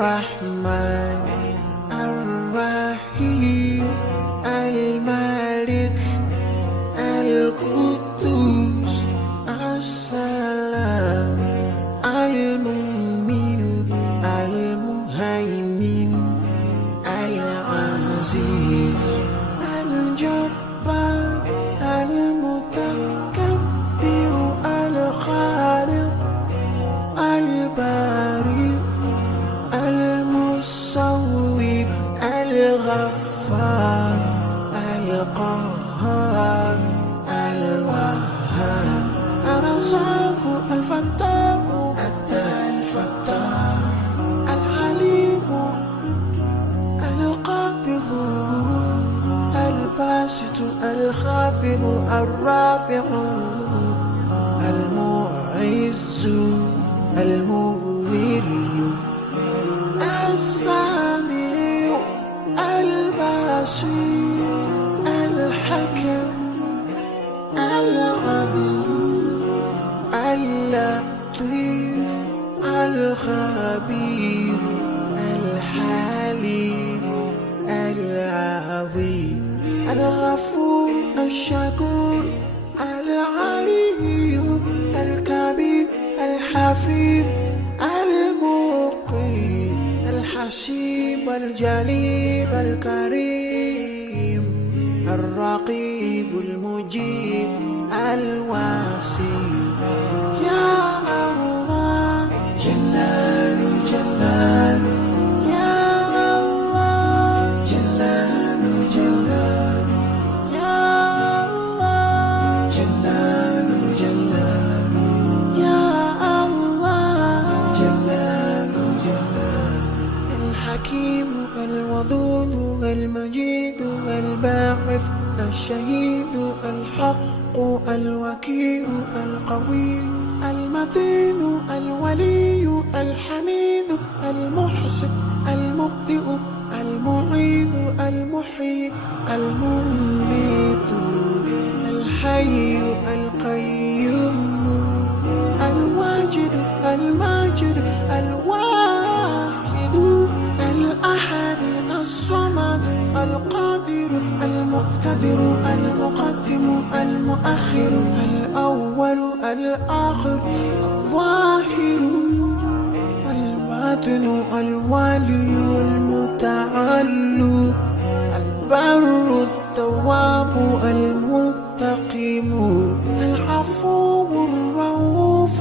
الرحمن الرحيم الملك القدوس السلام المؤمن المهيمن العزيز الجبار المتكبر الخالق البارئ المصور الغفار القهار الوهاب الرزاق الفتاح الفتاح العليم القابض الباسط الخافض الرافع المعز المذل السميع البصير الحكم العدل اللطيف الخبير الحليم العظيم الغفور الشكور العلي الكبير الحفيظ المقيم الحسيب الجليل الكريم الرقيب المجيب الواسع يا الله جلال جلال يا الله جلال جلال يا الله جلال جلال يا الله جلال جلال الحكيم الودود المجيد الباعث الشهيد الحق الوكيل القوي المتين الولي الحميد المحسن المبدئ المعيد المحيي المميت الحي القيوم الواجد الماجد الواحد الأحد الصمد القادر المقتدر المقدم المؤخر الأول الآخر الظاهر الباطن الوالي المتعال البر التواب المنتقم العفو الرؤوف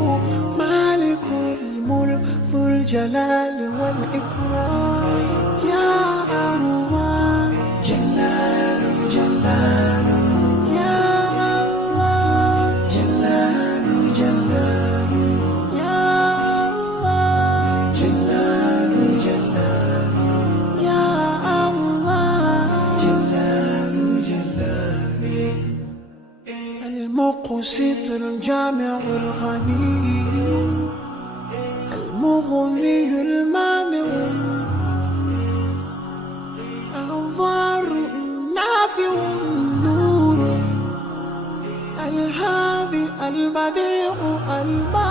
مالك الملك ذو الجلال والإكرام يا الله جلال جلال يا الله جلال جلال يا الله جلال جلال يا الله جلال جلال المقسط الجامع الغني المغني المانع الضار النافع النور الهادي البديع الباقي